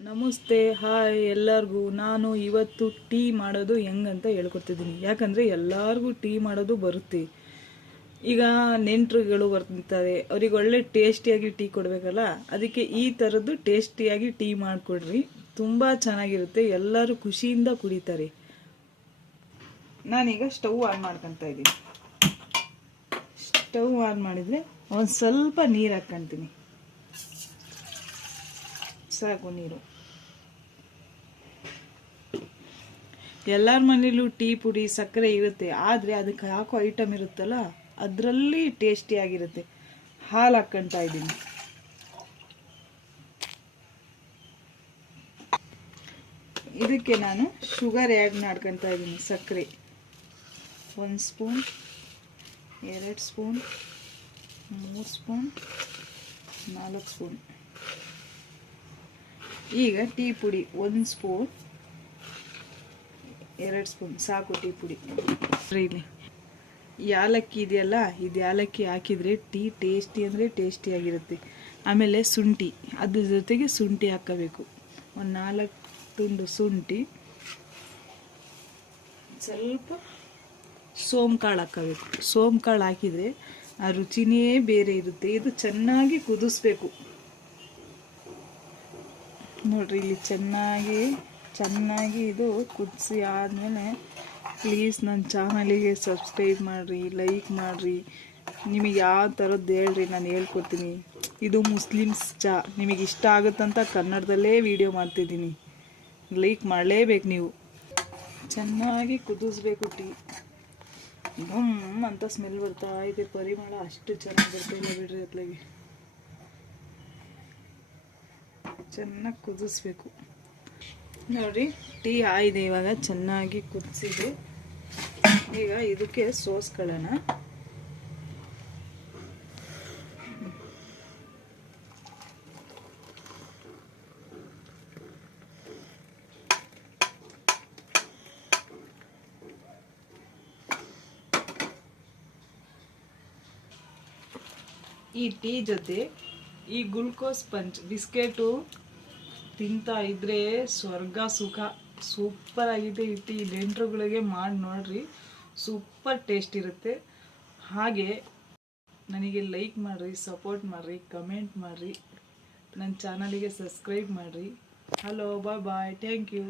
ನಮಸ್ತೆ, ಹಾಯ್ ಎಲ್ಲರಿಗೂ. ನಾನು ಇವತ್ತು ಟೀ ಮಾಡೋದು ಹೆಂಗಂತ ಹೇಳ್ಕೊಡ್ತಿದ್ದೀನಿ. ಯಾಕಂದರೆ ಎಲ್ಲರಿಗೂ ಟೀ ಮಾಡೋದು ಬರುತ್ತೆ. ಈಗ ನೆಂಟರುಗಳು ಬರ್ತಾರೆ, ಅವ್ರಿಗೆ ಒಳ್ಳೆ ಟೇಸ್ಟಿಯಾಗಿ ಟೀ ಕೊಡಬೇಕಲ್ಲ, ಅದಕ್ಕೆ ಈ ಥರದ್ದು ಟೇಸ್ಟಿಯಾಗಿ ಟೀ ಮಾಡಿಕೊಡ್ರಿ. ತುಂಬ ಚೆನ್ನಾಗಿರುತ್ತೆ, ಎಲ್ಲರೂ ಖುಷಿಯಿಂದ ಕುಡಿತಾರೆ. ನಾನೀಗ ಸ್ಟವ್ ಆನ್ ಮಾಡ್ಕೊತಾ ಇದ್ದೀನಿ. ಸ್ಟವ್ ಆನ್ ಮಾಡಿದರೆ ಒಂದು ಸ್ವಲ್ಪ ನೀರು ಹಾಕ್ಕೊತೀನಿ. ಸಾಕು ನೀರು. ಎಲ್ಲರ ಮನೇಲೂ ಟೀ ಪುಡಿ ಸಕ್ಕರೆ ಇರುತ್ತೆ, ಆದರೆ ಅದಕ್ಕೆ ಹಾಕೋ ಐಟಮ್ ಇರುತ್ತಲ್ಲ, ಅದರಲ್ಲಿ ಟೇಸ್ಟಿಯಾಗಿರುತ್ತೆ. ಹಾಲು ಹಾಕ್ಕೊತಾ ಇದ್ದೀನಿ. ಇದಕ್ಕೆ ನಾನು ಶುಗರ್ ಆ್ಯಡ್ ಮಾಡ್ಕೊತಾ ಇದ್ದೀನಿ. ಸಕ್ಕರೆ 1 ಸ್ಪೂನ್, 2 ಸ್ಪೂನ್, 3 ಸ್ಪೂನ್, 4 ಸ್ಪೂನ್. ಈಗ ಟೀ ಪುಡಿ 1 ಸ್ಪೂನ್, 2 ಸ್ಪೂನ್ ಸಾಕು ಟೀ ಪುಡಿ. ಇಲ್ಲಿ ಯಾಲಕ್ಕಿ ಇದೆಯಲ್ಲ, ಇದು ಯಾಲಕ್ಕಿ ಹಾಕಿದರೆ ಟೀ ಟೇಸ್ಟಿ ಅಂದರೆ ಟೇಸ್ಟಿಯಾಗಿರುತ್ತೆ. ಆಮೇಲೆ ಶುಂಠಿ, ಅದ್ರ ಜೊತೆಗೆ ಶುಂಠಿ ಹಾಕಬೇಕು. ಒಂದು 4 ತುಂಡು ಶುಂಠಿ, ಸ್ವಲ್ಪ ಸೋಂಕಾಳು ಹಾಕಬೇಕು. ಸೋಂಕಾಳು ಹಾಕಿದರೆ ಆ ರುಚಿನೇ ಬೇರೆ ಇರುತ್ತೆ. ಇದು ಚೆನ್ನಾಗಿ ಕುದಿಸ್ಬೇಕು. ನೋಡ್ರಿ, ಇಲ್ಲಿ ಚೆನ್ನಾಗಿ ಇದು ಕುದಿಸಿ ಆದಮೇಲೆ ಪ್ಲೀಸ್ ನನ್ನ ಚಾನಲಿಗೆ ಸಬ್ಸ್ಕ್ರೈಬ್ ಮಾಡಿರಿ, ಲೈಕ್ ಮಾಡಿರಿ. ನಿಮಗೆ ಯಾವ ಥರದ್ದು ಹೇಳ್ರಿ, ನಾನು ಹೇಳ್ಕೊಡ್ತೀನಿ. ಇದು ಮುಸ್ಲಿಮ್ಸ್ ಚಾ, ನಿಮಗೆ ಇಷ್ಟ ಆಗುತ್ತಂತ ಕನ್ನಡದಲ್ಲೇ ವಿಡಿಯೋ ಮಾಡ್ತಿದ್ದೀನಿ. ಲೈಕ್ ಮಾಡಲೇಬೇಕು ನೀವು. ಚೆನ್ನಾಗಿ ಕುದಿಸ್ಬೇಕು. ಟೀ ಘಮ್ ಅಂತ ಸ್ಮೆಲ್ ಬರ್ತಾ ಇದೆ. ಪರಿಮಳ ಅಷ್ಟು ಚೆನ್ನಾಗಿ ಬರ್ತಾಯಿಲ್ಲ ಬಿಡ್ರಿ. ಅತ್ಲಾಗೆ ಚೆನ್ನಾಗಿ ಕುದಿಸ್ಬೇಕು. ನೋಡಿ, ಟೀ ಆಯಿದೆ. ಇವಾಗ ಚೆನ್ನಾಗಿ ಕುದಿಸಿದೆ. ಈಗ ಇದಕ್ಕೆ ಸೋಸ್ಕೊಳ್ಳೋಣ. ಈ ಟೀ ಜೊತೆ ಈ ಗ್ಲೂಕೋಸ್ ಪಂಚ್ ಬಿಸ್ಕೆಟು ತಿಂತಾ ಇದ್ರೆ ಸ್ವರ್ಗ ಸುಖ. ಸೂಪರ್ ಆಗಿದೆ ಈ ಟೀ. ನೆಂಟರುಗಳಿಗೆ ಮಾಡಿ ನೋಡ್ರಿ, ಸೂಪರ್ ಟೇಸ್ಟ್ ಇರುತ್ತೆ. ಹಾಗೆ ನನಗೆ ಲೈಕ್ ಮಾಡಿರಿ, ಸಪೋರ್ಟ್ ಮಾಡಿರಿ, ಕಮೆಂಟ್ ಮಾಡಿರಿ, ನನ್ನ ಚಾನಲಿಗೆ ಸಬ್ಸ್ಕ್ರೈಬ್ ಮಾಡಿರಿ. Hello, bye bye, thank you.